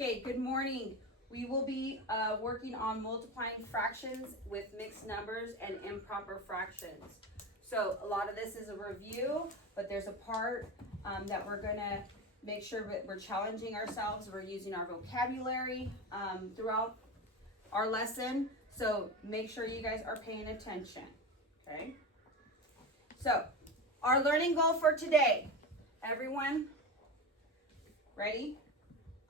Okay, good morning. We will be working on multiplying fractions with mixed numbers and improper fractions. So a lot of this is a review, but there's a part that we're gonna make sure that we're challenging ourselves. We're using our vocabulary throughout our lesson. So make sure you guys are paying attention, okay? So our learning goal for today, everyone, ready?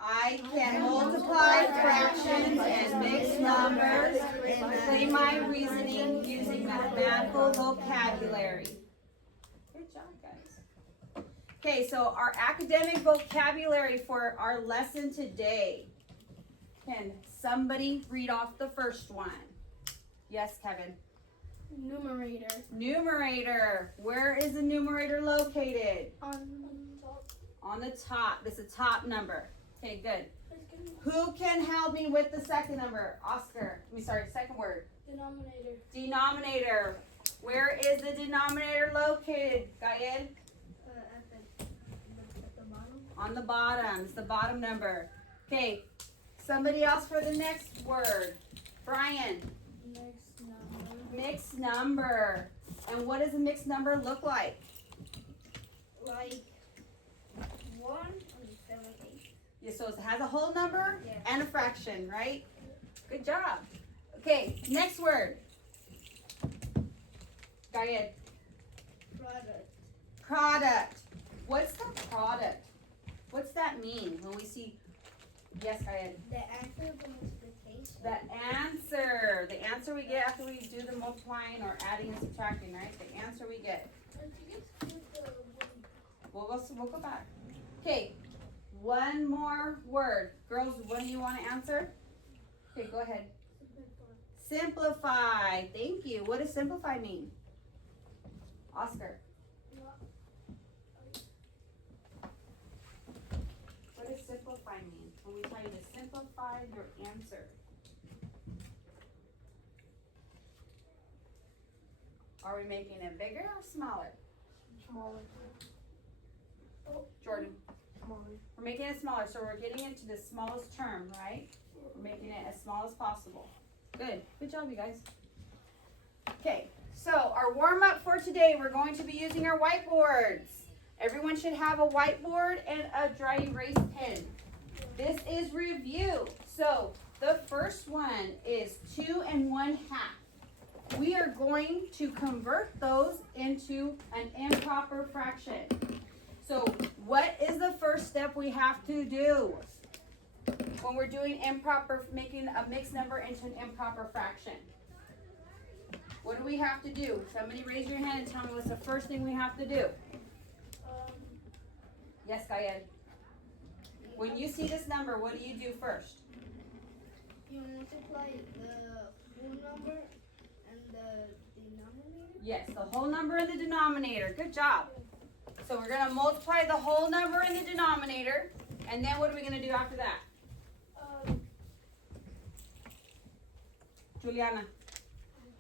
I can multiply fractions and mixed numbers and play my reasoning using mathematical vocabulary. Good job, guys. Okay, so our academic vocabulary for our lesson today. Can somebody read off the first one? Yes, Kevin. Numerator. Numerator. Where is the numerator located? On top. On the top. This is a top number. Okay, good. Who can help me with the second number? Oscar. Second word. Denominator. Denominator. Where is the denominator located, Gael? At the bottom. On the bottom. It's the bottom number. Okay. Somebody else for the next word. Brian. Next number. Mixed number. And what does a mixed number look like? Like 1 and 7, 8. Yeah, so it has a whole number Yeah. and a fraction, right? Good job. Okay, next word. Gael. Product. Product. What's the product? What's that mean when we see? Yes, Gael. The answer of the multiplication. The answer we get after we do the multiplying or adding and subtracting, right? The answer we get. We'll go back. Okay, one more word. Girls, what do you want to answer? Okay, go ahead. Simplify. Thank you. What does simplify mean? Oscar. What does simplify mean? When we tell you to simplify your answer. Are we making it bigger or smaller? Smaller. Jordan. Smaller. We're making it smaller, so we're getting it to the smallest term, right? We're making it as small as possible. Good. Good job, you guys. Okay, so our warm-up for today, we're going to be using our whiteboards. Everyone should have a whiteboard and a dry erase pen. This is review. So the first one is 2 1/2. We are going to convert those into an improper fraction. So what is the first step we have to do when we're doing making a mixed number into an improper fraction? What do we have to do? Somebody raise your hand and tell me what's the first thing we have to do. Yes, Gael. When you see this number, what do you do first? You multiply the whole number and the denominator? Yes, the whole number in the denominator. Good job. So we're going to multiply the whole number in the denominator. And then what are we going to do after that? Juliana.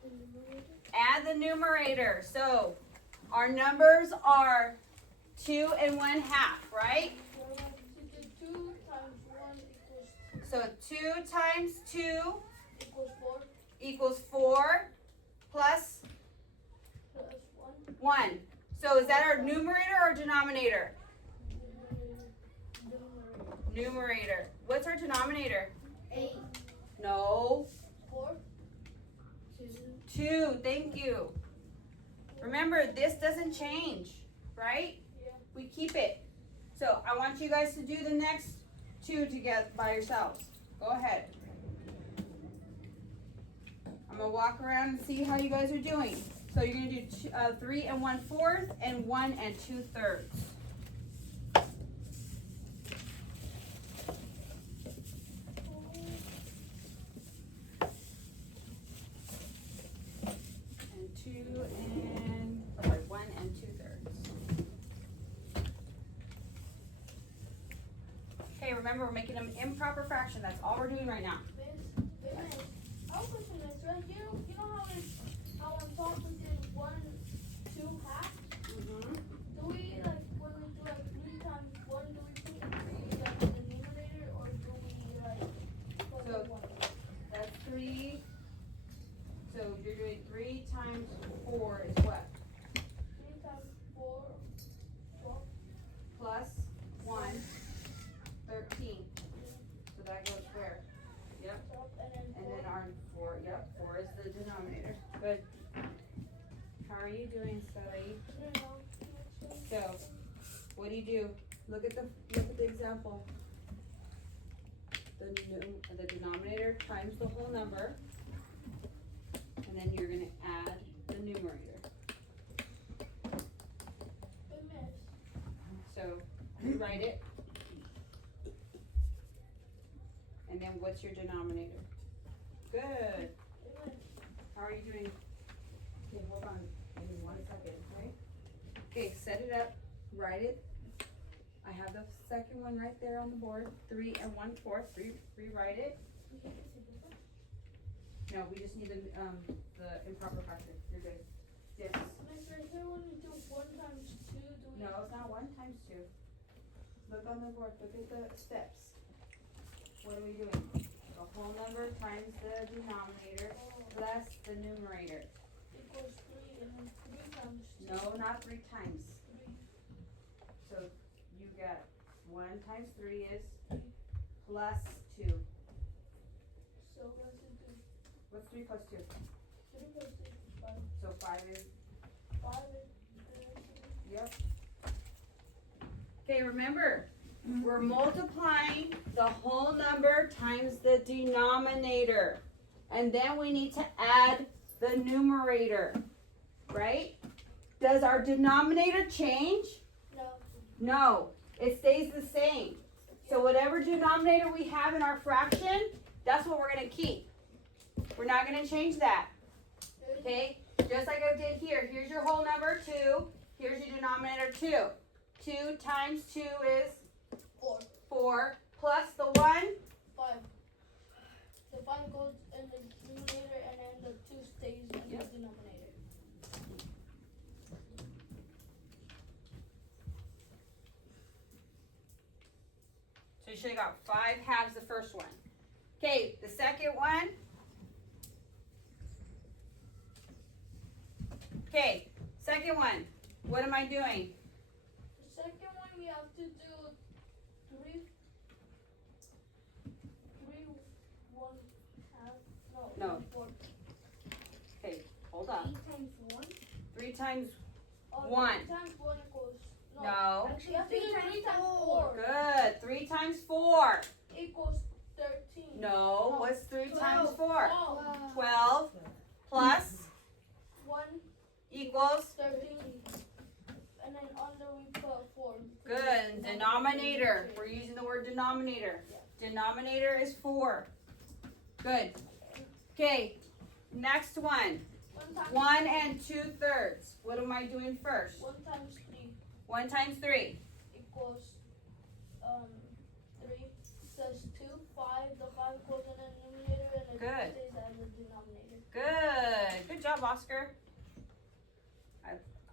The numerator. Add the numerator. So our numbers are 2 1/2, right? 2 times 1 equals So 2 times 2 equals 4 equals 4 plus plus 1. So is that our numerator or denominator? 1. Numerator. What's our denominator? 8. No. 4. 2. Thank you. Remember, this doesn't change, right? Yeah. We keep it. So I want you guys to do the next 2 together by yourselves. Go ahead. I'm going to walk around and see how you guys are doing. So you're going to do 3 1/4 and 1 2/3. And 1 2/3. Okay, remember we're making an improper fraction. That's all we're doing right now. Our question is, right, you know how on top we did 1, 2 half? Do we, like, when we do like 3 times 1, do we put 3 like in the numerator, or do we are you doing, Sally? I don't know. So, what do? Look at the example. The denominator times the whole number, and then you're gonna add the numerator. So you write it, and then what's your denominator? Good. How are you doing? Okay, hold on. Give me 1 second, okay? Okay, set it up. Write it. I have the second one right there on the board. 3 1/4. Rewrite it. No, we just need the improper fraction. You're good. Yes. Mister, I said when we do 1 times 2, do we? No, it's not 1 times 2. Look on the board. Look at the steps. What are we doing? The whole number times the denominator plus the numerator. Equals 3 and then 3 times 2. No, not 3 times. 3. So you got 1 times 3 is plus 2. So let's do What's 3 plus 2? 3 plus 2 is 5. So 5 is, 5 is yep. Okay, remember, we're multiplying the whole number times the denominator. And then we need to add the numerator, right? Does our denominator change? no. No, it stays the same. So whatever denominator we have in our fraction, that's what we're gonna keep. We're not gonna change that, okay? Just like I did here. Here's your whole number, 2. Here's your denominator, 2. 2 times 2 is 4. 4 plus the 1. 5. The 5 goes in the numerator and then the 2 stays in the denominator. So you should have got 5 halves the first one. Okay, the second one. Okay, second one. What am I doing? The second one we have to do 3, 1 half. No. 4. Okay, hold on. 3 times 1. 3 times Oh, 1. 3 times 1 equals. No. Actually, you have to do 3 times 4. Good. 3 times 4. Equals 13. No. What's 3 times 4? 12. 12 plus 1, equals. 13. And then under we put 4. Good. Denominator. We're using the word denominator. Denominator is 4. Good. Okay. Next one. 1 and 2/3. What am I doing first? 1 times 3 1 times 3. equals 3 plus 2, 5. The 5 goes in the numerator and the 2 Good. stays as the denominator. Good. Good job, Oscar.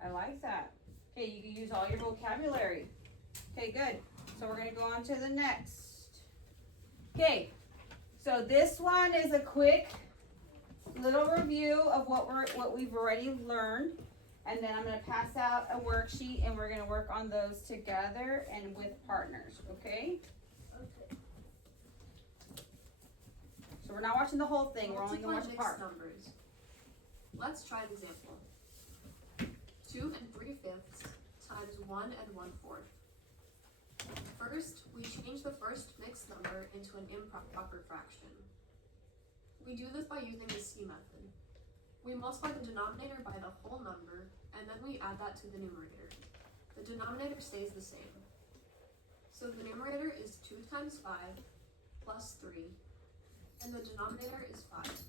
I like that. Okay, you can use all your vocabulary. Okay, good. So we're gonna go on to the next. Okay, so this one is a quick little review of what we've already learned, and then I'm gonna pass out a worksheet, and we're gonna work on those together and with partners. Okay? Okay. So we're not watching the whole thing. We're only gonna watch Multiply part. mixed numbers. Let's try an example. 2 3/5 times 1 1/4. First, we change the first mixed number into an improper fraction. We do this by using the C method. We multiply the denominator by the whole number, and then we add that to the numerator. The denominator stays the same. So the numerator is 2 times 5 plus 3, and the denominator is 5.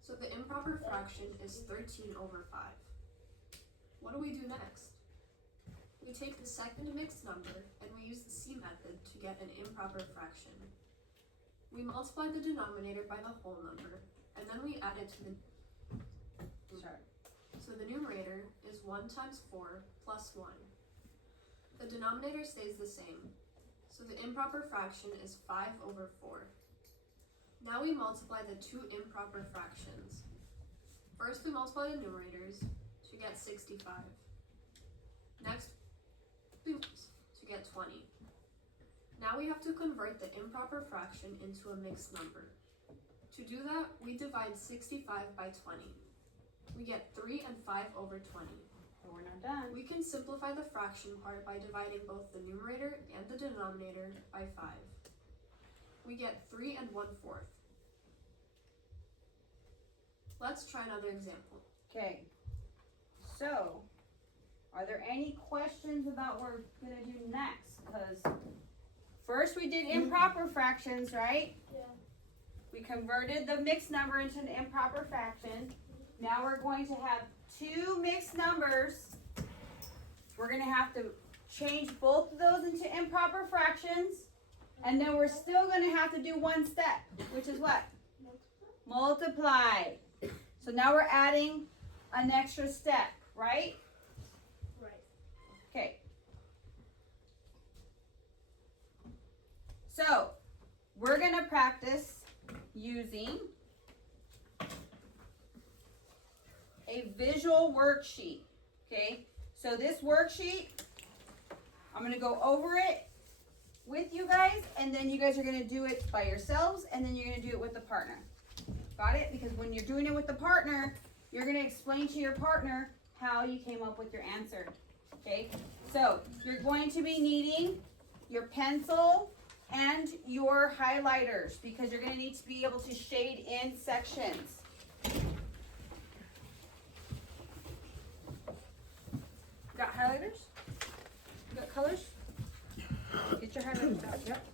So the improper fraction is 13 over 5. What do we do next? We take the second mixed number and we use the C method to get an improper fraction. We multiply the denominator by the whole number, and then we add it to the... Sorry. So the numerator is 1 times 4 plus 1. The denominator stays the same. So the improper fraction is 5 over 4. Now we multiply the two improper fractions. First we multiply the numerators to get 65. Next we to get 20. Now we have to convert the improper fraction into a mixed number. To do that, we divide 65 by 20. we get 3 and 5 over 20. But we're not done. We can simplify the fraction part by dividing both the numerator and the denominator by 5. We get 3 and 1/4. Let's try another example. Okay. So, are there any questions about what we're gonna do next? Because first we did improper fractions, right? Yeah. We converted the mixed number into an improper fraction. Now we're going to have two mixed numbers. We're gonna have to change both of those into improper fractions. And then we're still gonna have to do one step, which is what? Multiply. So now we're adding an extra step, right? Right. Okay. So, we're gonna practice using a visual worksheet, okay? So this worksheet, I'm gonna go over it with you guys, and then you guys are gonna do it by yourselves, and then you're gonna do it with the partner. Got it? Because when you're doing it with the partner, you're gonna explain to your partner how you came up with your answer, okay? So, you're going to be needing your pencil and your highlighters, because you're gonna need to be able to shade in sections. Got highlighters? You got colors? Get your highlighters out, yep.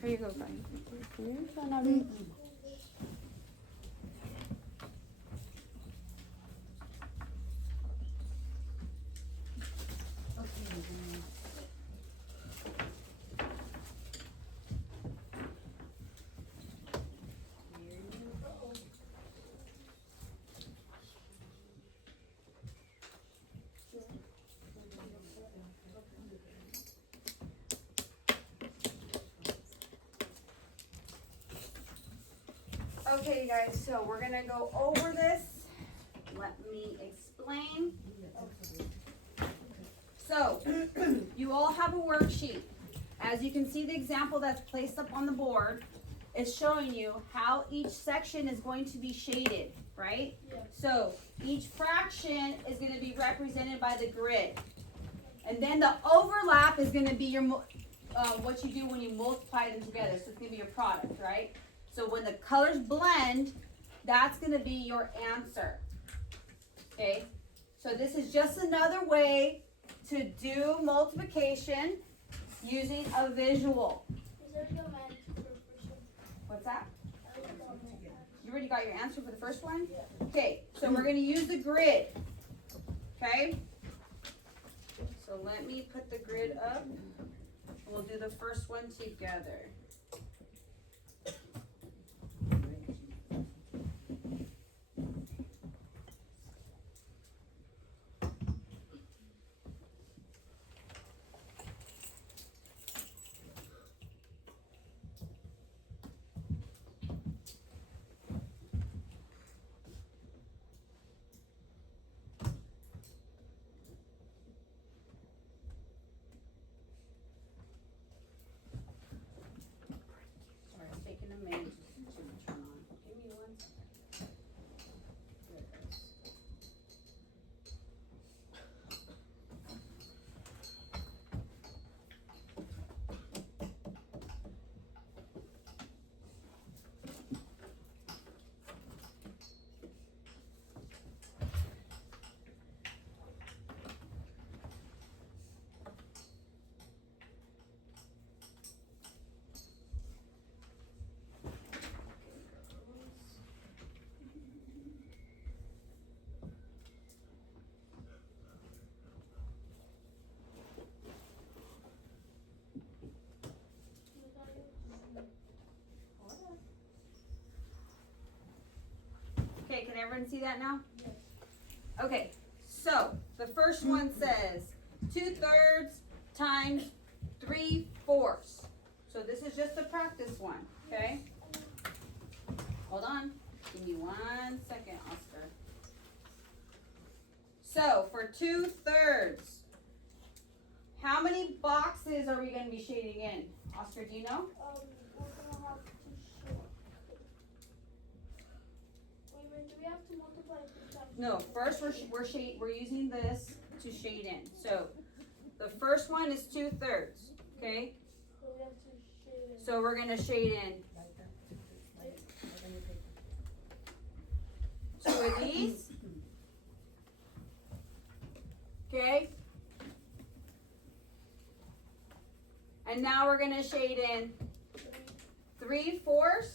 Here you go, Brian. Okay, you guys, so we're gonna go over this. Let me explain. So, you all have a worksheet. As you can see, the example that's placed up on the board is showing you how each section is going to be shaded, right? Yeah. So, each fraction is gonna be represented by the grid. And then the overlap is gonna be your, what you do when you multiply them together. So it's gonna be your product, right? So when the colors blend, that's gonna be your answer, okay? So this is just another way to do multiplication using a visual. Is there a command for first one? What's that? I like the command. You already got your answer for the first one? Yeah. Okay, so we're gonna use the grid, okay? So let me put the grid up. We'll do the first one together. Sorry, it's taking a minute to turn on. Give me 1 second. There it goes. Okay, can everyone see that now? Yes. Okay, so the first one says 2/3 times 3/4. So this is just a practice one, okay? Hold on, give me 1 second, Oscar. So for 2/3, how many boxes are we gonna be shading in? Oscar, do you know? We're gonna have to we have to multiply 3 times. No, first we're using this to shade in. So the first one is 2/3, okay? So we have to shade it. So we're gonna shade in 2 of these. Okay? And now we're gonna shade in 3/4.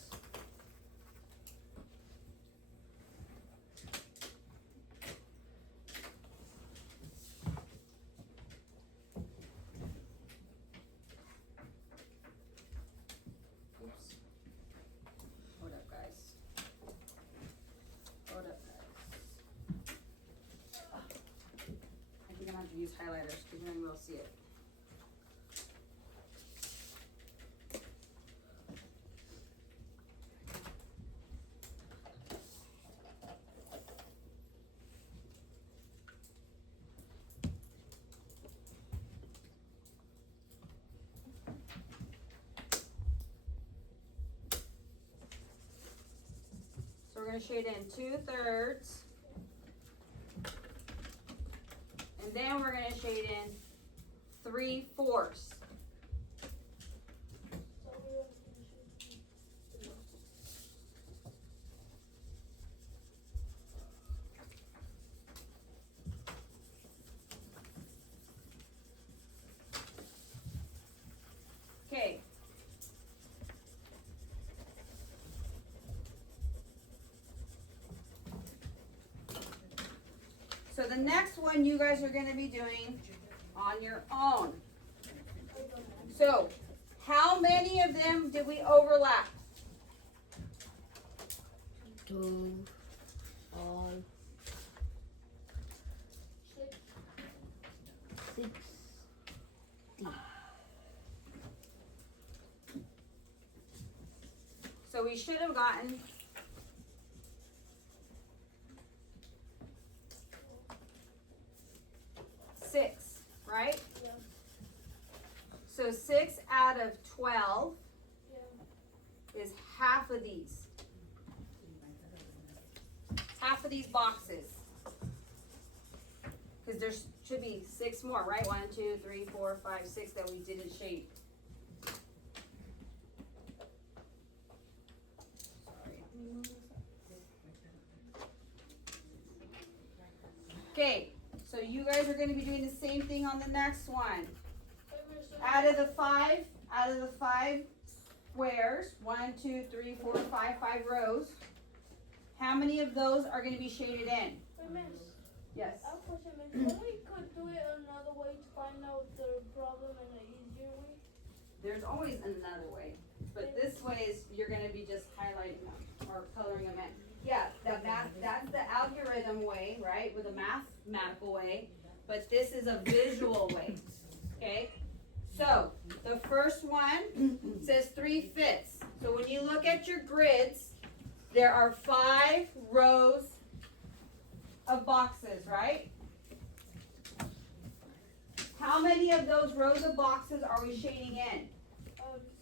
Oops. Hold up, guys. Hold up, guys. I think I'm gonna have to use highlighters because then we'll see it. So we're gonna shade in 2/3. And then we're gonna shade in 3/4. So we have to shade. Okay. So the next one you guys are gonna be doing on your own. So, how many of them did we overlap? 2, 4, 6. 6. So we should have gotten 6, right? Yeah. So 6 out of 12 Yeah. is half of these. Half of these boxes. Because there should be 6 more, right? 1, 2, 3, 4, 5, 6 that we didn't shade. Sorry. Okay, so you guys are going to be doing the same thing on the next one. Out of the five squares, 1, 2, 3, 4, 5 rows, how many of those are going to be shaded in? Wait, miss. Yes. I have a question, miss. Then we could do it another way to find out the problem in an easier way. There's always another way, but this way is you're going to be just highlighting them or coloring them in. Yeah, that's the algorithm way, right? With a mathematical way, but this is a visual way. Okay? So, the first one says 3/5. So when you look at your grids, there are 5 rows of boxes, right? How many of those rows of boxes are we shading in?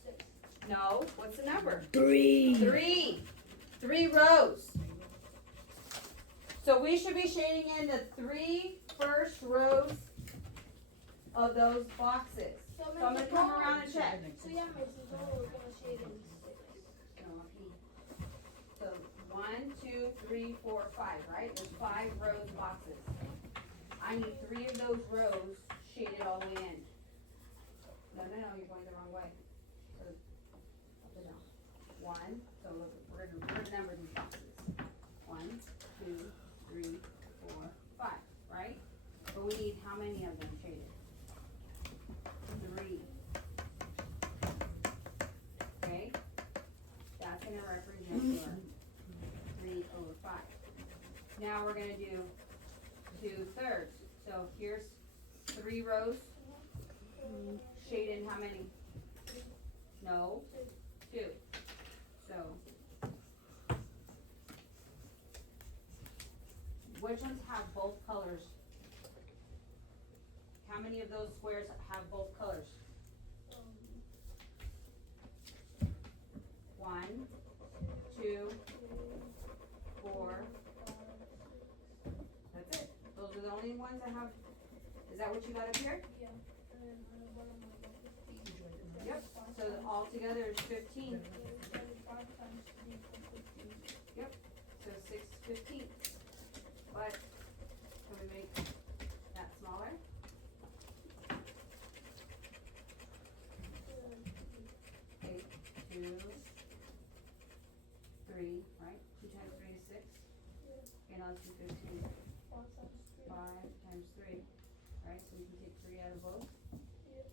6. No, what's the number? 3. 3. 3 rows. So we should be shading in the 3 first rows of those boxes. So So I'm gonna come around and check. So yeah, miss, it's all we're gonna shade in 6. So 1, 2, 3, 4, 5, right? There's 5 rows of boxes. I need 3 of those rows shaded all the way in. No, you're going the wrong way. So, up and down. 1, so look, we're gonna number these boxes. 1, 2, 3, 4, 5, right? But we need how many of them shaded? 3. Okay? That's gonna represent your 3/5. Now we're gonna do 2/3. So here's 3 rows. Shade in how many? No, 2. So which ones have both colors? How many of those squares have both colors? 1, 2, 4, only ones that have, is that what you got up here? Yeah. And then on the bottom of the 15. Yep. So all together is 15. 5 times 3 equals 15. So 6/15. But can we make that smaller? Okay, 2, 3, right? 2 times 3 is 6. And on 2/15, 5 times 3. 5 times 3. Right, so we can take 3 out of both. Yeah.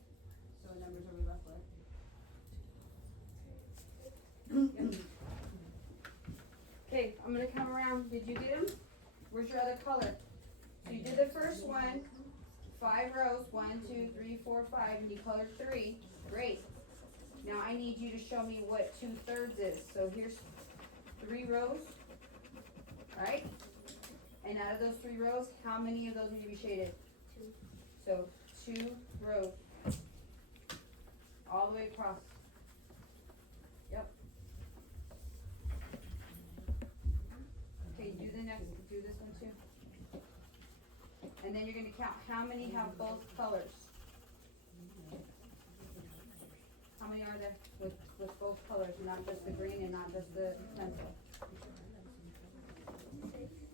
So what numbers are we left with? Yep. Okay, I'm gonna come around. Did you get them? Where's your other color? So you did the first one, 5 rows, 1, 2, 3, 4, 5, and you colored 3. Great. Now I need you to show me what 2/3 is. So here's 3 rows, right? And out of those 3 rows, how many of those need to be shaded? 2. So 2 rows, all the way across. Yep. Okay, do this one too. And then you're gonna count how many have both colors. How many are there with both colors, not just the green and not just the pencil?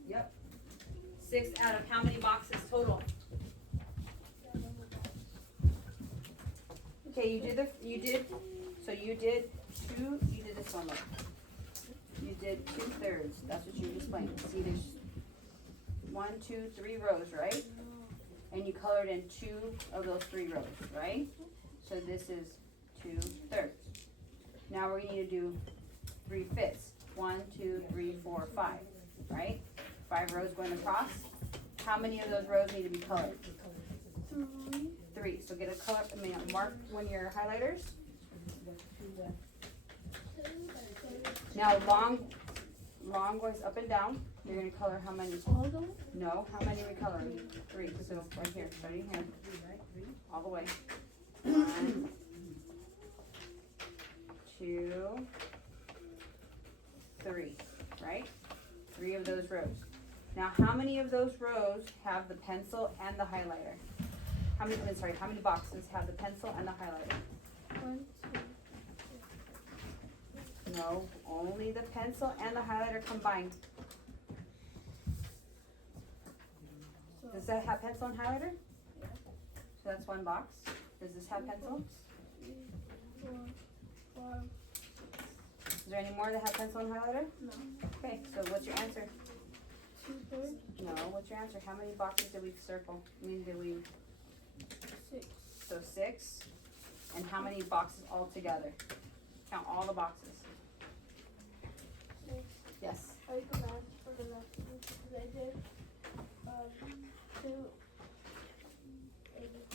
Yep. 6 out of how many boxes total? Okay, you did this one, look. You did 2/3, that's what you explained. See, there's 1, 2, 3 rows, right? And you colored in 2 of those 3 rows, right? So this is 2/3. Now we're gonna need to do 3/5. 1, 2, 3, 4, 5, right? 5 rows going across. How many of those rows need to be colored? 3. So get a color, mark one of your highlighters. Now long goes up and down. You're gonna color how many? All of them? No, how many are we coloring? 3. So right here, starting here, all the way. 1, 2, 3. Right? 3 of those rows. Now, how many of those rows have the pencil and the highlighter? How many boxes have the pencil and the highlighter? 1, 2. No, only the pencil and the highlighter combined. Does that have pencil and highlighter? Yeah. So that's 1 box. Does this have pencil? 3, 4, 5. Is there any more that have pencil and highlighter? No. Okay, so what's your answer? 2/3. No, what's your answer? How many boxes did we circle? Did we, 6. so 6? And how many boxes altogether? Count all the boxes. 6. Yes. I can ask for the last one because I did 2. I did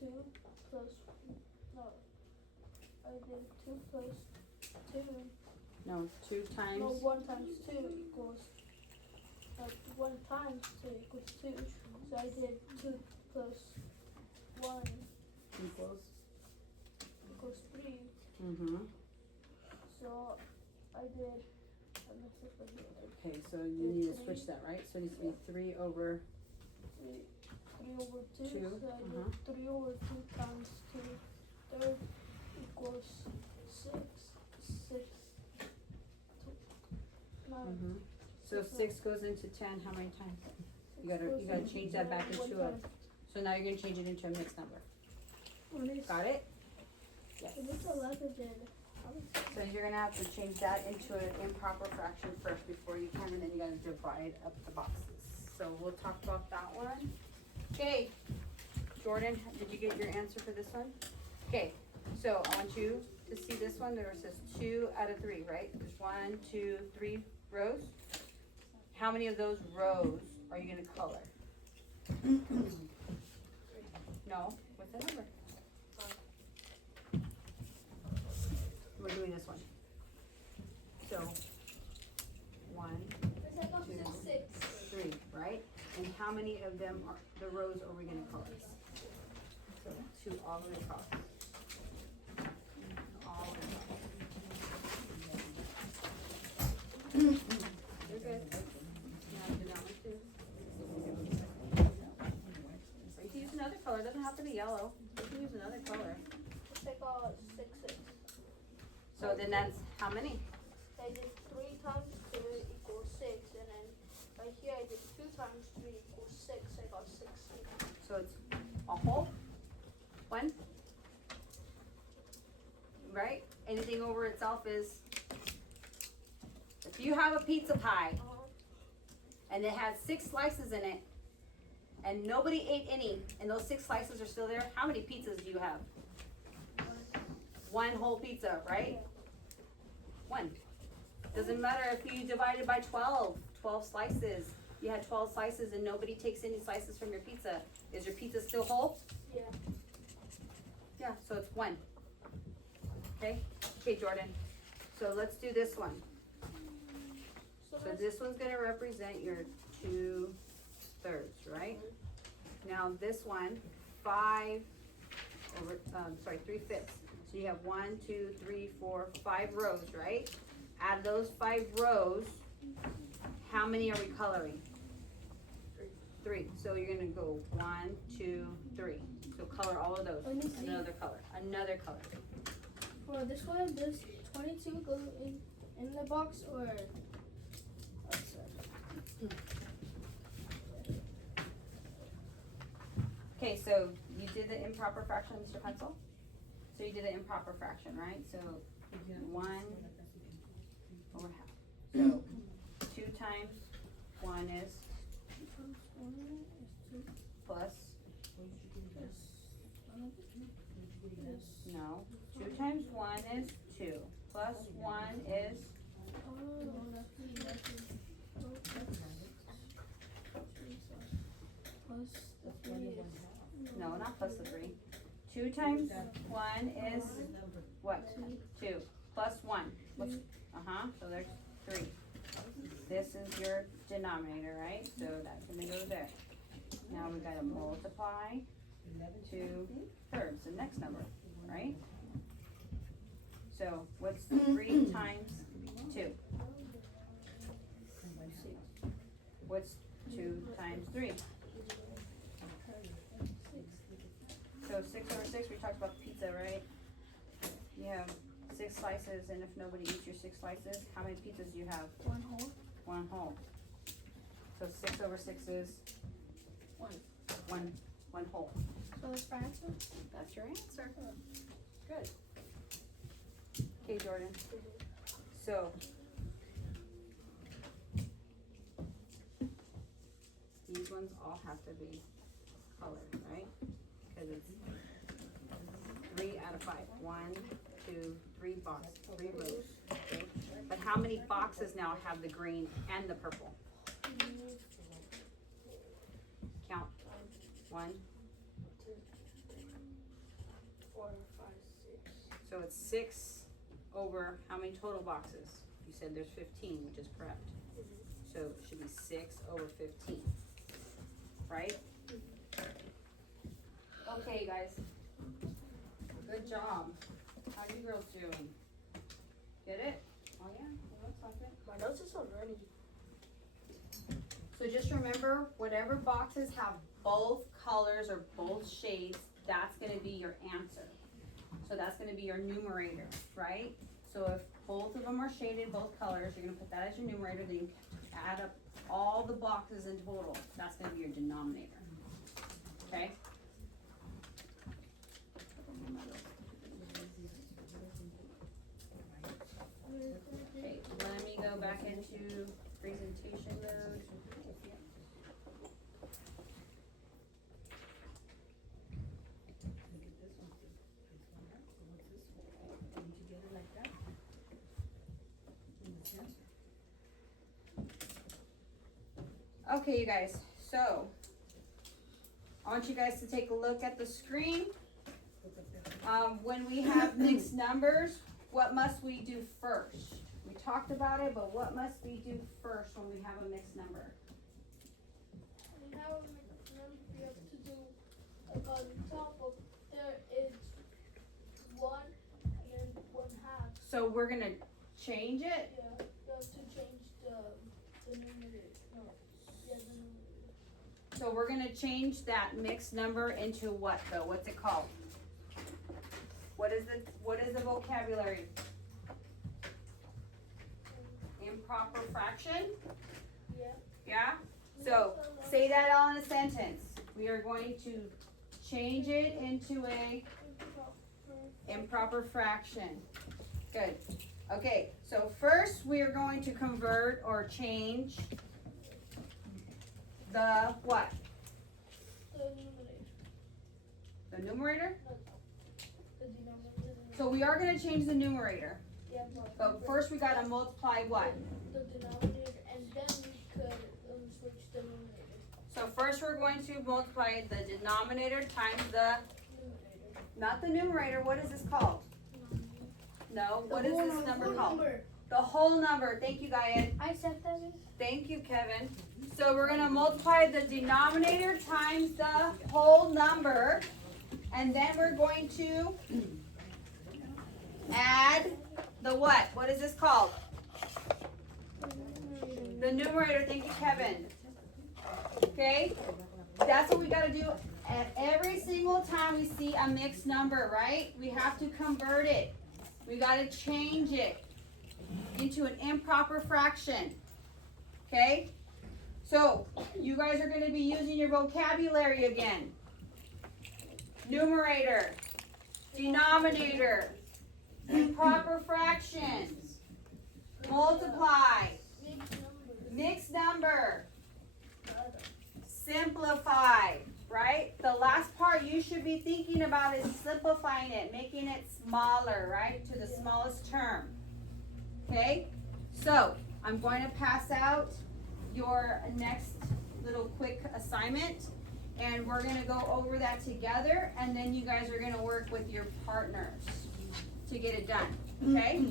2 plus. No. I did 2 plus 2. No, 2 times. No, 1 times 2 equals. 1 times 2 equals 2. So I did 2 plus 1 Equals. equals 3. Mm-hmm. So I did. I messed up again. Okay, so you need to switch that, right? So it needs to be 3 over 3 over 2. 2. So I did 3 over 2 times 2/3 equals 6. 6. 9. Mm-hmm. So 6 goes into 10, how many times? You gotta change that back into a, so now you're gonna change it into a mixed number. Got it? Yes. It looks a lot of it. So you're gonna have to change that into an improper fraction first before you can, and then you gotta divide up the boxes. So we'll talk about that one. Okay, Jordan, did you get your answer for this one? Okay, so I want you to see this one, there it says 2 out of 3, right? There's 1, 2, 3 rows. How many of those rows are you gonna color? No, what's the number? We're doing this one. So, 1, 2, 3, right? And how many of them are, the rows are we gonna color? So 2 all the way across. All the way across. You're good. Now do that one too. it doesn't have to be yellow. You can use another color. Let's take 6. So then that's how many? I did 3 times 2 equals 6, and then right here I did 2 times 3 equals 6. I got 16. So it's a whole? One? Right? Anything over itself is, if you have a pizza pie and it has 6 slices in it and nobody ate any and those 6 slices are still there, how many pizzas do you have? One whole pizza, right? One. Doesn't matter if you divide it by 12 slices. You had 12 slices and nobody takes any slices from your pizza. Is your pizza still whole? Yeah. Yeah, so it's 1. Okay, Jordan. So let's do this one. So So this one's gonna represent your 2/3, right? Now this one, 3/5. So you have 1, 2, 3, 4, 5 rows, right? Out of those 5 rows, how many are we coloring? 3. So you're gonna go 1, 2, 3. So color all of those. Let me see. Another color. for this one, does 22 go in the box or outside? Okay, so you did the improper fraction, Mr. Pencil? So you did the improper fraction, right? So 1 over half. So 2 times 1 is 2 times 1 is 2 plus, plus no, 2 times 1 is 2, plus 1 is, plus the 3 is no, not plus the 3. 2 times 1 is what? 2, plus 1. So there's 3. This is your denominator, right? So that's gonna go there. Now we gotta multiply 2/3, the next number, right? So what's 3 times 2? What's 2 times 3? So 6 over 6, we talked about the pizza, right? You have 6 slices, and if nobody eats your 6 slices, how many pizzas do you have? 1 whole. 1 whole. So 6 over 6 is 1 whole. So that's my answer? That's your answer. Good. Okay, Jordan. So these ones all have to be colored, right? Because it's 3 out of 5. 1, 2, 3 boxes, 3 rows. Okay? But how many boxes now have the green and the purple? Count. 1. 4, 5, 6. So it's 6 over how many total boxes? You said there's 15, which is correct. So it should be 6 over 15, right? Okay, you guys. Good job. How you girls doing? Get it? Oh yeah, well, that's not good. My notes is already. So just remember, whatever boxes have both colors or both shades, that's gonna be your answer. So that's gonna be your numerator, right? So if both of them are shaded, both colors, you're gonna put that as your numerator, then you add up all the boxes in total. That's gonna be your denominator, okay? Okay, let me go back into presentation mode. Okay, you guys, so I want you guys to take a look at the screen. When we have mixed numbers, what must we do first? We talked about it, but what must we do first when we have a mixed number? We have a mixed number. We have to do like on top of there is 1 and 1/2. So we're gonna change it. Yeah, you have to change the numerator. No, yeah, the numerator. So we're gonna change that mixed number into what though? What's it called? What is the vocabulary? Improper fraction? Yeah. Yeah? So say that all in a sentence. We are going to change it into a improper fraction. Good. Okay, so first we are going to convert or change the what? The numerator. The numerator? The denominator. So we are going to change the numerator. Yeah, But first we got to multiply what? the denominator, and then we could switch the numerator. So first we're going to multiply the denominator times the, Numerator. not the numerator, what is this called? No, what is this number called? The whole number. Thank you, Gaia. I said that. Thank you, Kevin. So we're gonna multiply the denominator times the whole number, and then we're going to add the what? What is this called? The numerator. Thank you, Kevin. Okay? That's what we gotta do at every single time we see a mixed number, right? We have to convert it. We gotta change it into an improper fraction. Okay? So, you guys are gonna be using your vocabulary again. Numerator, denominator, improper fractions, multiply, mixed number, simplify, right? The last part you should be thinking about is simplifying it, making it smaller, right? To the smallest term. Okay? So, I'm going to pass out your next little quick assignment, and we're going to go over that together, and then you guys are going to work with your partners to get it done. Okay?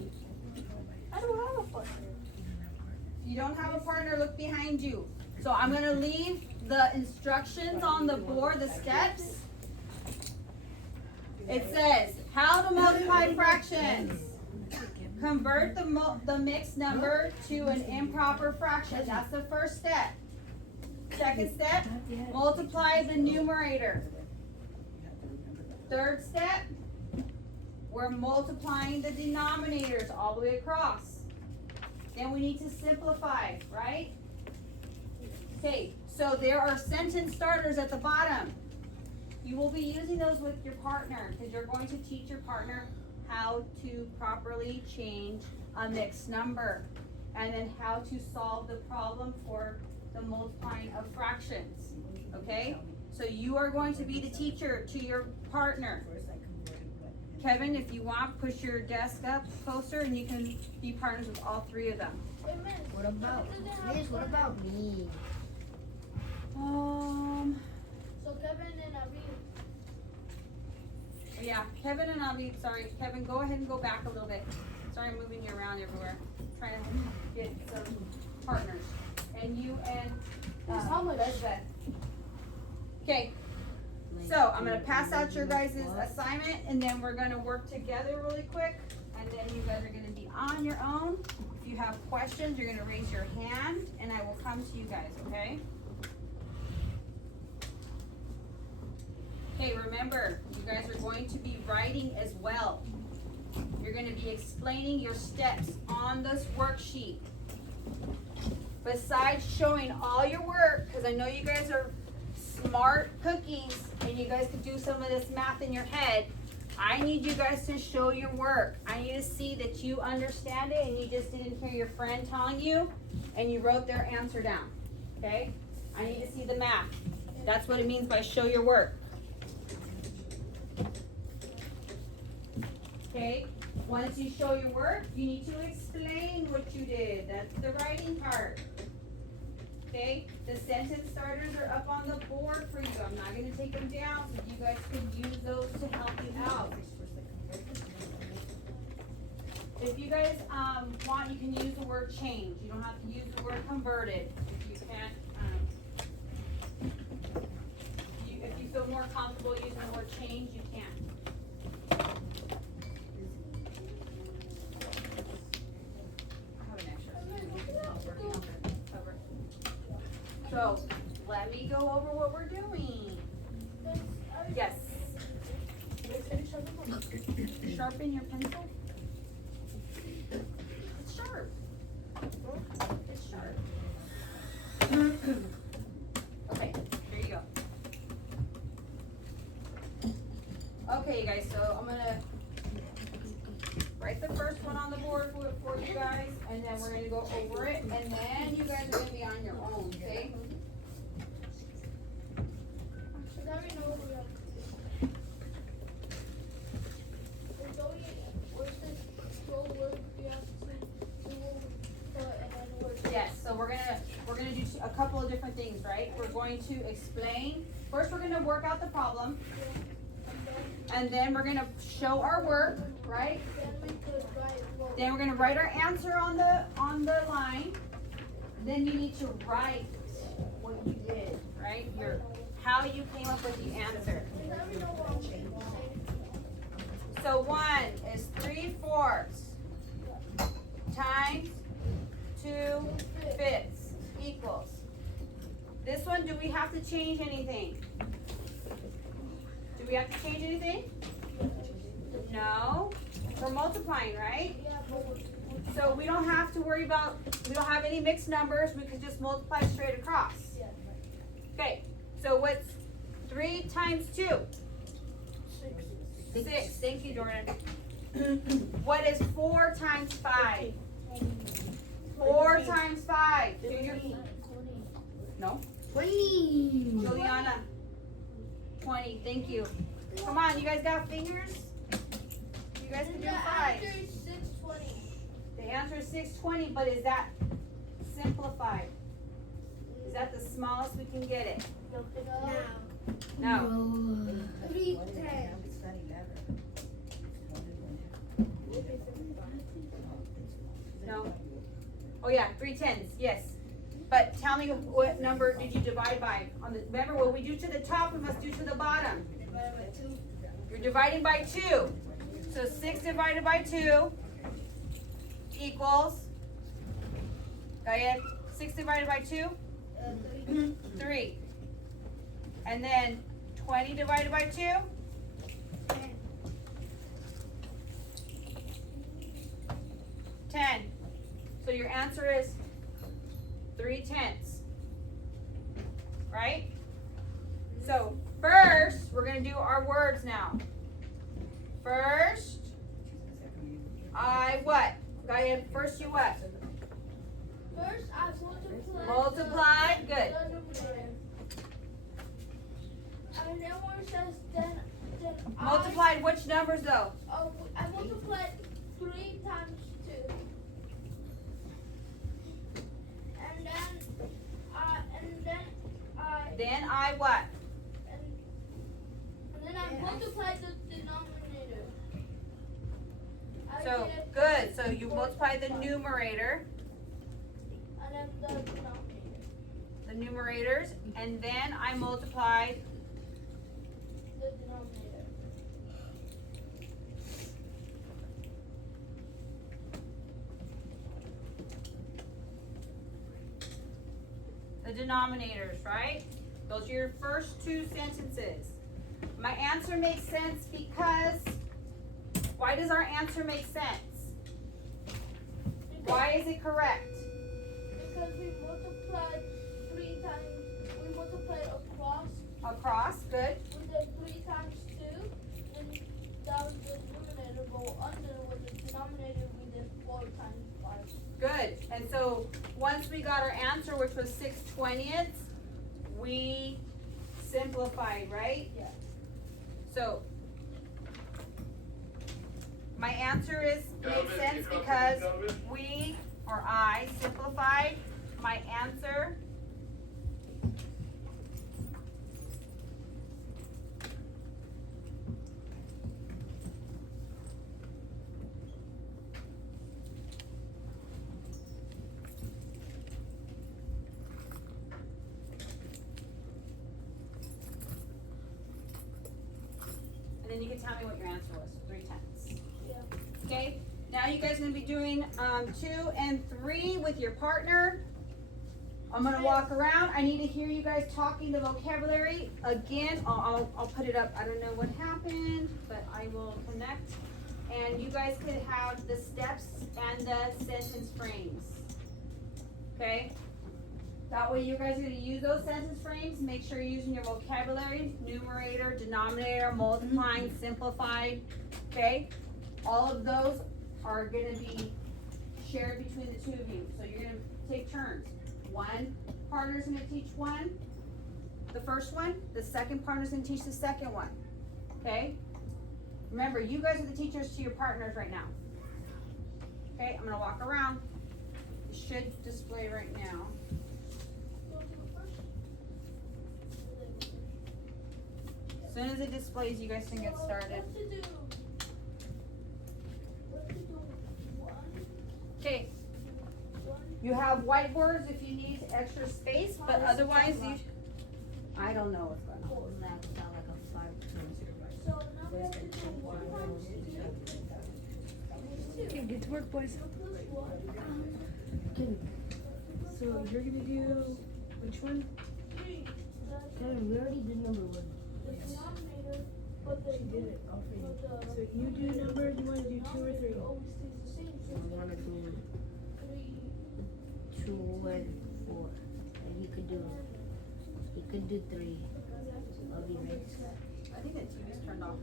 I don't have a partner. If you don't have a partner, look behind you. So I'm going to leave the instructions on the board, the steps. It says how to multiply fractions. Convert the mixed number to an improper fraction. That's the first step. Second step, multiply the numerator. Third step, we're multiplying the denominators all the way across. Then we need to simplify, right? Okay, so there are sentence starters at the bottom. You will be using those with your partner because you're going to teach your partner how to properly change a mixed number and then how to solve the problem for the multiplying of fractions. Okay? So you are going to be the teacher to your partner. Kevin, if you want, push your desk up closer and you can be partners with all three of them. Amen. What about Miss? What about me? So Kevin and Avi. Yeah, Kevin and Avi, sorry, Kevin, go ahead and go back a little bit. Sorry, I'm moving you around everywhere. Trying to get some partners. And you and Elizabeth. Okay, so I'm gonna pass out your guys' assignment and then we're gonna work together really quick. And then you guys are gonna be on your own. If you have questions, you're gonna raise your hand and I will come to you guys, okay? Okay, remember, you guys are going to be writing as well. You're going to be explaining your steps on this worksheet. Besides showing all your work, because I know you guys are smart cookies and you guys could do some of this math in your head, I need you guys to show your work. I need to see that you understand it and you just didn't hear your friend telling you and you wrote their answer down. Okay? I need to see the math. That's what it means by show your work. Okay, once you show your work, you need to explain what you did. That's the writing part. Okay, the sentence starters are up on the board for you. I'm not going to take them down so you guys can use those to help you out. If you guys want, you can use the word change. You don't have to use the word converted. If you can't, if you feel more comfortable using the word change, you can. So, let me go over what sharpen your pencil? It's sharp. It's sharp. Okay, here you go. Okay, you guys, so I'm gonna write the first one on the board for you guys, and then we're gonna go over it, and then you guys are gonna be on your own, okay? So now we know what we have to do. So what's this scroll word we have to do and then word? Yes, so we're gonna do a couple of different things, right? We're going to explain, first we're gonna work out the problem, and then we're gonna show our work, right? Then we could write what. Then we're gonna write our answer on the line. Then you need to write what you did, right? How you came up with the answer. So now we know what I'm saying. So 1 is 3/4 times 2/5 equals. This one, do we have to change anything? Do we have to change anything? No. We're multiplying, right? Yeah, but So we don't have to worry about, we don't have any mixed numbers, we can just multiply straight across. yeah. Okay, so what's 3 times 2? 6. Thank you, Jordan. What is 4 times 5? 4 times 5. Do your, no? 20. Juliana. 20, thank you. Come on, you guys got fingers? You guys can And do the 5. answer is 620. The answer is 620, but is that simplified? Is that the smallest we can get it? No. 310. No. Oh yeah, 3 tens, yes. But tell me what number did you divide by? Remember, what we do to the top, we must do to the bottom. You're dividing by 2. So 6 divided by 2 equals, go ahead, 6 divided by 2? 3. And then 20 divided by 2? 10. So your answer is 3/10. Right? So first, we're going to do our words now. First, I what? Go ahead. First, you what? First, I multiply. Multiply. Good. The numerator. And then where it says then Multiplied which numbers though? I multiplied 3 times 2. And Then I what? then I multiplied the denominator. I So did good. So you multiply the numerator, and then the denominator. the numerators, and then I multiplied. The denominator. The denominators, right? Those are your first 2 sentences. My answer makes sense because, why does our answer make sense? Why is it correct? Because we multiplied 3 times. We multiplied across Across, good. with the 3 times 2. Then that was the numerator. Go under with the denominator. We did 4 times 5. Good. And so once we got our answer, which was 6/20, we simplified, right? Yeah. So my answer is makes sense because we, or I, simplified my answer. And then you can tell me what your answer was, 3/10. Yeah. Okay, now you guys are gonna be doing 2 and 3 with your partner. I'm gonna walk around. I need to hear you guys talking the vocabulary. Again, I'll put it up. I don't know what happened, but I will connect. and you guys could have the steps and the sentence frames. Okay? That way you guys are gonna use those sentence frames, make sure you're using your vocabulary, numerator, denominator, multiplying, simplified, okay? All of those are gonna be shared between the two of you, so you're gonna take turns. One partner's gonna teach one, the first one, the second partner's gonna teach the second one, okay? Remember, you guys are the teachers to your partners right now. Okay, I'm gonna walk around. It should display right now. As soon as it displays, you guys can get started. Okay, you have whiteboards if you need extra space, but otherwise you, I don't know what's going on. That sound like a 5 So now we have to do 1 times 2. Okay, get to work, boys. Plus 1. So you're gonna do which one? 3. Kevin, we already did number 1. The denominator, but the She did it all for you. but So you do number, do you wanna do 2 or 3? always stays the same. So I wanna do 3. 2 and 4. And he could do 3. I'll be next. I think the TV's turned off.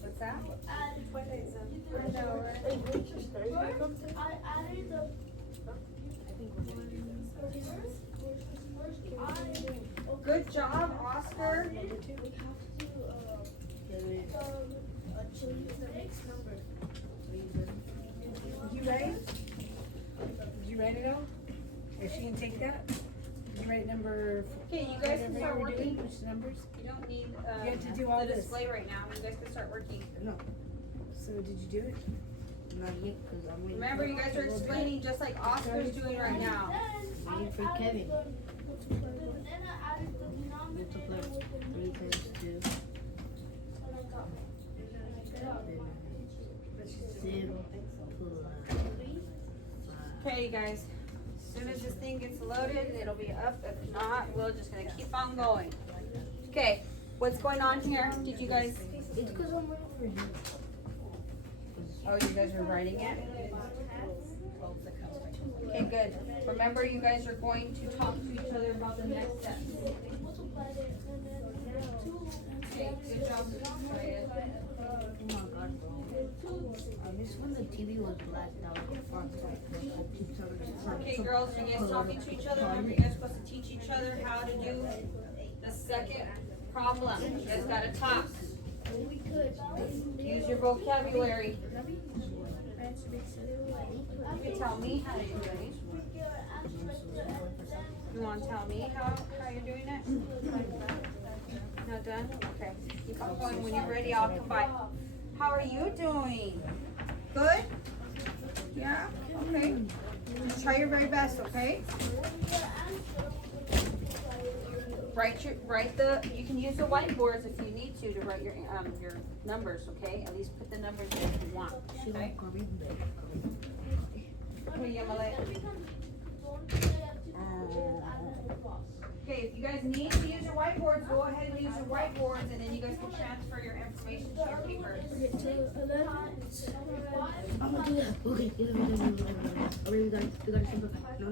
What's that? I added the Good job, Oscar. we have to change the next number. You ready? Did you write it out? Is she gonna take that? Did you write number? Okay, you guys can whatever start you were doing, working. which numbers? You don't need, You have to do all the this. display right now. You guys can start working. No. So did you do it? Not yet, because I'm waiting. Remember, you guys are explaining just like Oscar's doing right now. Waiting for Kevin. Then I added the denominator Multiply with the 3 times 2. and I got Okay, you guys. As soon as this thing gets loaded, it'll be up. If not, we're just gonna keep on going. Okay, what's going on here? Did you guys? It's because I'm waiting for you. Oh, you guys are writing it? Okay, good. Remember, you guys are going to talk to each other about the next steps. multiplied it and then 2. Okay, good job. Ryan. Oh my god, bro. I miss when the TV was blacked out. Okay, girls, are you guys talking to each other? Remember, you guys are supposed to teach each other how to do the second problem. You guys gotta talk. We could. Use your vocabulary. You can tell me how you're doing it. You wanna tell me how you're doing it? Not done? Okay. Keep on going. When you're ready, I'll come by. How are you doing? Good? Yeah? Okay. Just try your very best, okay? You can use the whiteboards if you need to write your numbers, okay? At least put the numbers in if you want, okay? Okay, Yamale. Okay, if you guys need to use your whiteboards, go ahead and use your whiteboards, and then you guys can transfer your information to your papers. I'm gonna do that. Okay, we gotta simplify. No.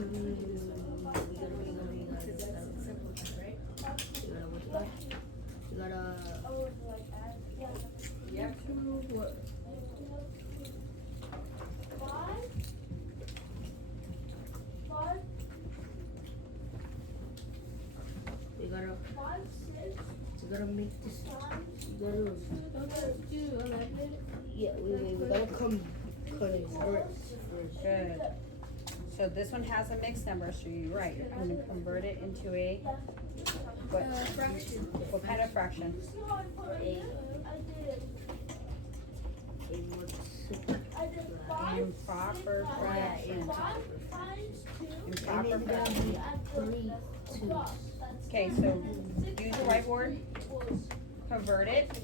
We gotta Yep. we gotta make this. We gotta cut it first. Good. So this one has a mixed number, so you're right. You're going to convert it into a Fraction. what kind of fraction? Improper fraction. Improper fraction. Okay, so use the whiteboard, convert it.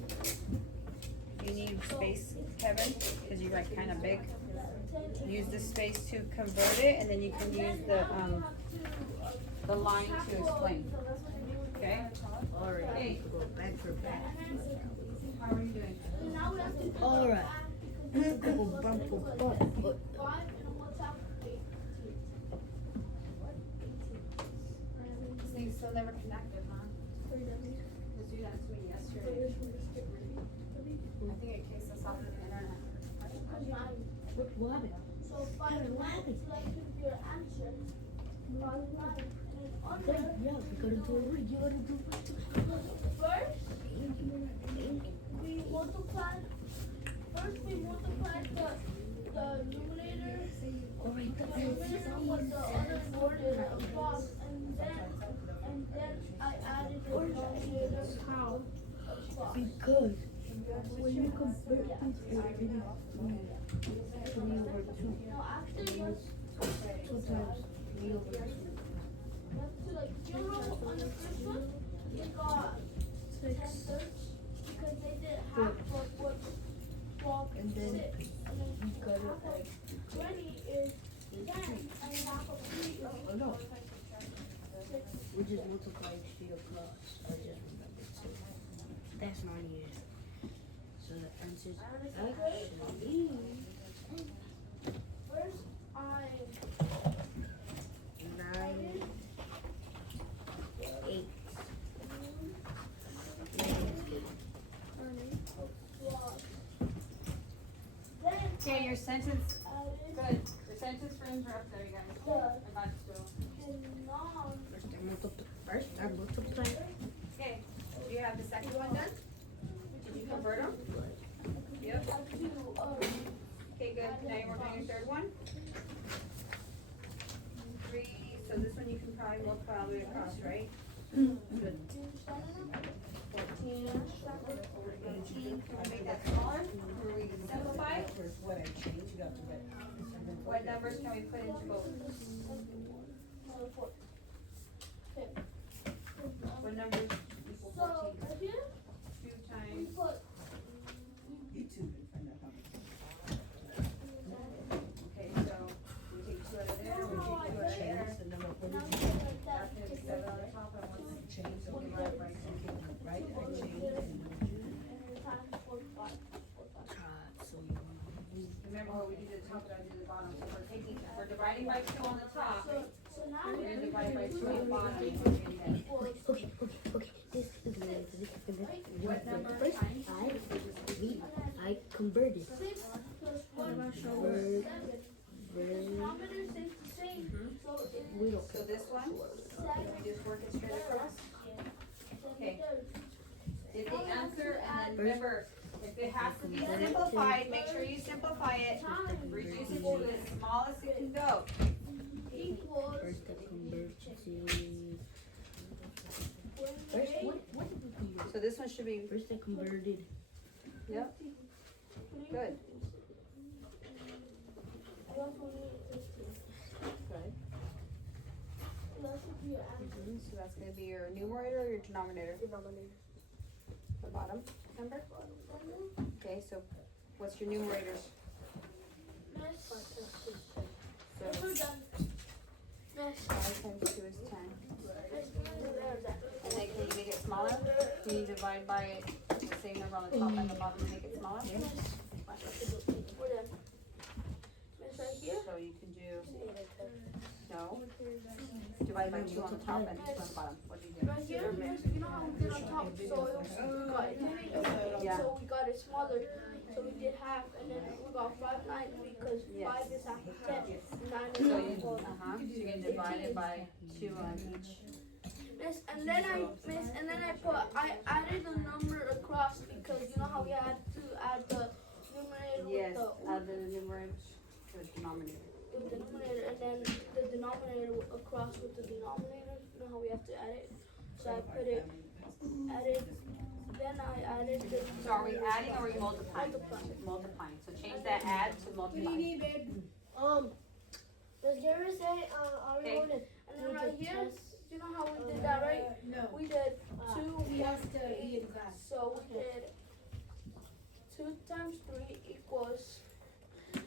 You need space Kevin, because you write kind of big. Use the space to convert it, and then you can use the line to explain. Okay? Alright, Hey. go back for back. How are you doing? Alright. This thing's still never connected, huh? Was do that to me yesterday. I think it kicks us off the internet. What happened? So find one selected your answer. Find one. And Yeah, under we gotta do it. You gotta do it. first we multiply. First we multiply the numerator. Alright, The numerator with the other border across, and then I added the denominator across. because when you convert this, it is 3 over 2. No, actually, yes. 2 times 3 over 2. So like, you know, on the first one, it got 10/3 because they did half of what 12 And then 6. And then we got half it of 20 is 10, and half of 3 is Oh, no. 6. We just multiplied straight across. I just remembered too. That's not it. So the answer is actually First, I 9, 8. then Okay, your sentence, added good. Your sentence frames are up there, you guys. I'm about to go. First I multiply. Okay, do you have the second one done? Did you convert them? Yep. Okay, good. Now you're working on your third one. 3, so this one you can probably multiply all the way across, right? Good. 14. 14, can we make that smaller? Or we can simplify? What numbers can we put into both? What numbers equal So 14? right here, 2 we times, put okay, so we take 2 out of there, we take 2 out of there. now we put like that. That's gonna be 7 on the top and 1 so we divide by 2. And times 45. Remember what we did at the top and I did the bottom, so we're dividing by 2 on the top, So now we're we're gonna gonna divide by 2 on the bottom. Okay. This is the What number first times? I converted. 6 plus 1 Convert. The denominator stays the same. So it's We don't. So this one, 7. we just work it straight across. Okay. Did the answer, and then remember, if it has to be simplified, make sure you simplify it. Reduce it to as small as it can go. Equals First I convert to. First, what did we convert? So this one should be, First I converted. yep, good. Good. So that's gonna be your numerator or your denominator? The bottom number? Okay, so what's your numerators? So We're done. Miss, 5 times 2 is 10. And then can you make it smaller? Can you divide by the same number on the top and the bottom and make it smaller? we're done. Miss, right here. So you can do, no, divide by 2 on the top and 2 on the bottom. What do you do? Right here, miss, you know how we did on top, so it was, Yeah. so we got it smaller, so we did half, and then we got 5 9 because Yes. 5 is half of 10, 9 is So half you, of 12. so you can divide it by 2 on each. Miss, and then I added the number across because you know how we had to add the numerator Yes, with add the numerator to the denominator. the numerator, and then the denominator across with the denominator. You know how we have to add it. So I put it added. Then I added the. So are we adding or are we multiplying? Multiplying. Multiplying. So change that add to multiply. Does Jeremy say are we Okay. going to? And then right here, you know how we did that, right? No. We did 2. He has to be in class. So we did 2 times 3 equals 6.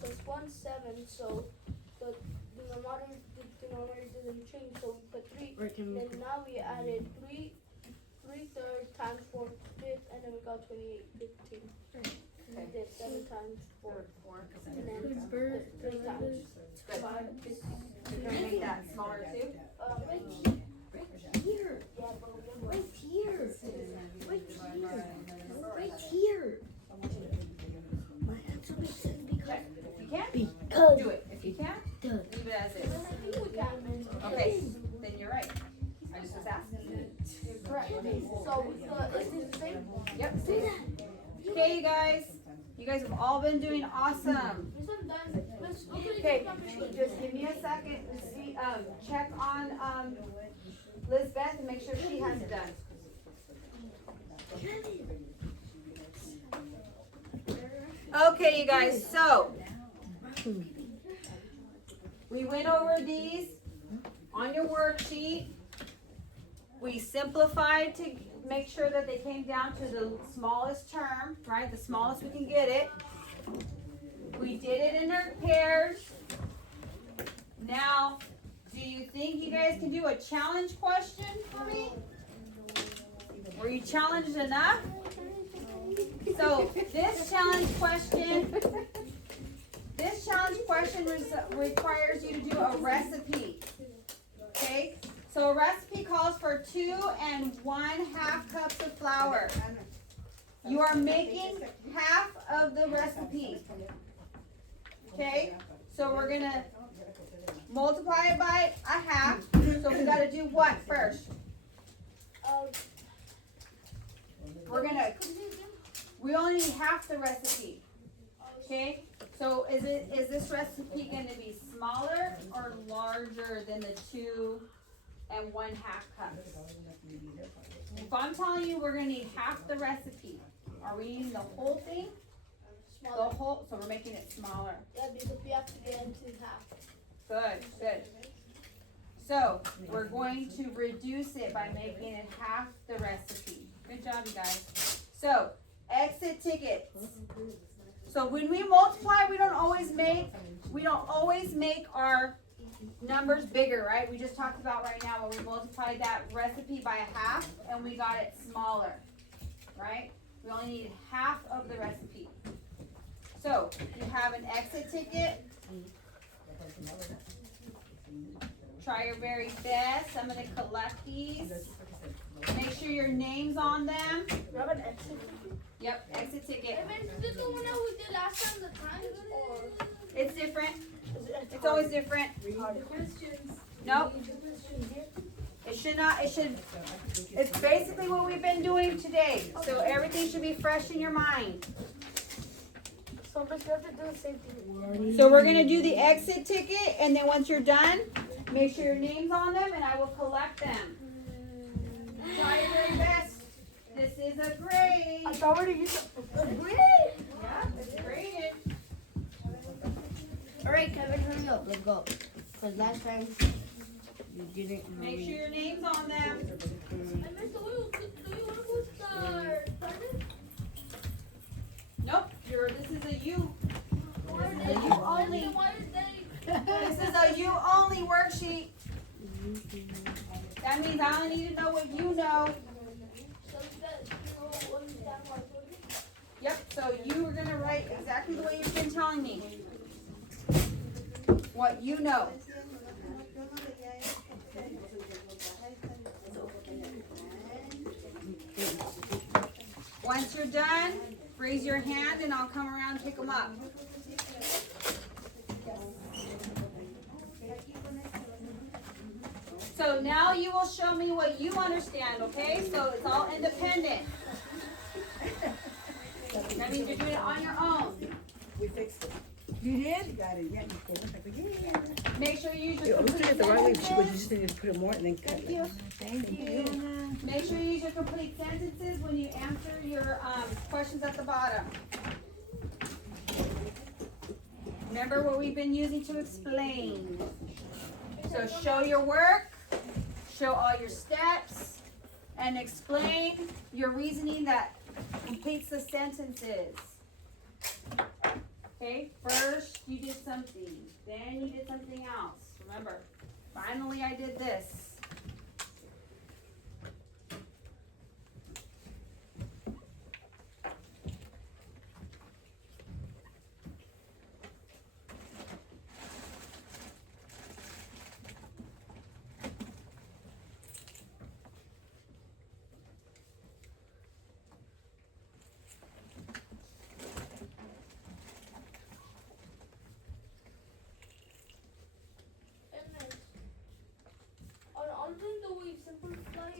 Plus 1, 7. So the denominator doesn't change. So we put 3. Or can we? Then now we added 3 thirds times 4 fifths, and then we got 28 15. And we did 7 times 4. And then 3 times Good. 5 You're gonna make that smaller too? Here. Yeah, but we have Right here. Right here. My answer makes sense Okay. If you can't, because do it. If you can't, Duh. leave it as is. I think we can. Okay, then you're right. I just was asking. Correct. So is this the same? Yep. Okay, you guys. You guys have all been doing awesome. Miss, I'm done. Miss, look at Okay, the machine. just give me a second to see, check on, Lizbeth and make sure she has it done. Okay, you guys, so we went over these on your worksheet. We simplified to make sure that they came down to the smallest term, right? The smallest we can get it. We did it in their pairs. Now, do you think you guys can do a challenge question for me? Were you challenged enough? So this challenge question requires you to do a recipe. Okay? So a recipe calls for 2 1/2 cups of flour. You are making half of the recipe. Okay? So we're gonna multiply it by a half. So we gotta do what first? We only need half the recipe. Okay? So is this recipe gonna be smaller or larger than the 2 1/2 cups? If I'm telling you we're gonna need half the recipe, are we needing the whole thing? The whole, so we're making it smaller. Yeah, because we have to get into half. Good, good. So we're going to reduce it by making it half the recipe. Good job, you guys. So exit tickets. So when we multiply, we don't always make our numbers bigger, right? We just talked about right now when we multiplied that recipe by a half and we got it smaller, right? We only need half of the recipe. So you have an exit ticket. Try your very best. I'm going to collect these. Make sure your name's on them. You have an exit? Yep, exit ticket. Is this the one that we did last time, the times, or? It's different. Is it It's always different. Nope. It should not, it's basically what we've been doing today. So everything should be fresh in your mind. So we have to do the same thing. So we're gonna do the exit ticket, and then once you're done, make sure your name's on them, and I will collect them. Try your very best. This is a grade. I already used a grade. Yeah, it's graded. Alright, Kevin, hurry up. Let's go. Because last time you didn't Make sure your name's on them. I missed the wheel. Do you want to go start? Nope, this is a U. Why are This is they? a U only. Why are they? This is a U only worksheet. That means I only need to know what you know. So that you understand what I'm doing? Yep, so you are gonna write exactly the way you've been telling me. What you know. Once you're done, raise your hand and I'll come around and pick them up. So now you will show me what you understand, okay? So it's all independent. That means you're doing it on your own. We fixed it. You did? You got it, yeah, you did. Yeah. Make sure you use You your looked complete at it the right way, but you sentences. just needed to put it more and then cut it. Thank you. Make sure you use your complete sentences when you answer your questions at the bottom. Remember what we've been using to explain. So show your work, show all your steps, and explain your reasoning that completes the sentences. Okay, first you did something, then you did something else. Remember, finally I did this. And then on the way simplify